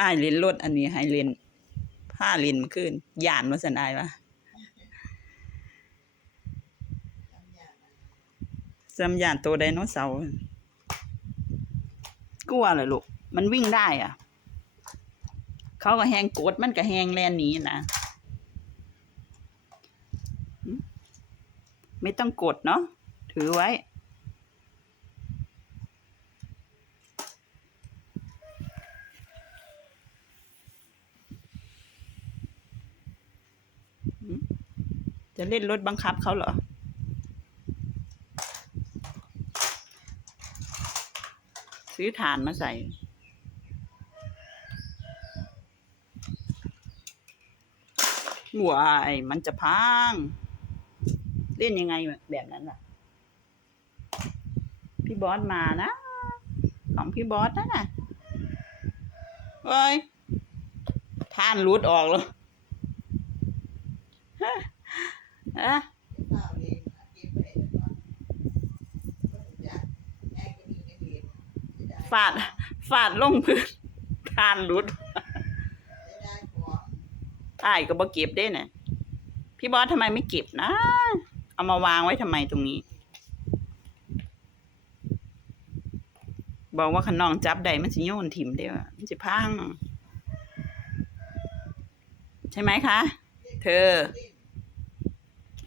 ผ้าเลนรถอันนี้ให้เลนผ้าเลนมาขึ้นย่านมาสันายวะจำย่านตัวไดโนเสาร์กลัวเหรอลูก มันวิ่งได้อะ เขาก็แหงกดมันก็แหงแลนนี้นะไม่ต้องกดเนาะถือไว้ จะเล่นรถบังคับเขาเหรอ ซื้อฐานมาใส่หัวไอ้มันจะพัง เล่นยังไงแบบนั้นล่ะ พี่บอสมานะ ของพี่บอสนั่นน่ะเฮ้ยท่านรูดออกแล้ว ฮะฟาดฟาดลงพื้นทานรุดอ้ายก็บ่เก็บได้นะพี่บอสทำไมไม่เก็บนะ เอามาวางไว้ทำไมตรงนี้ บอกว่าขนองจับได้มันสิโยนถิ่มได้ว่ะมันสิพัง ใช่ไหมคะ เธอ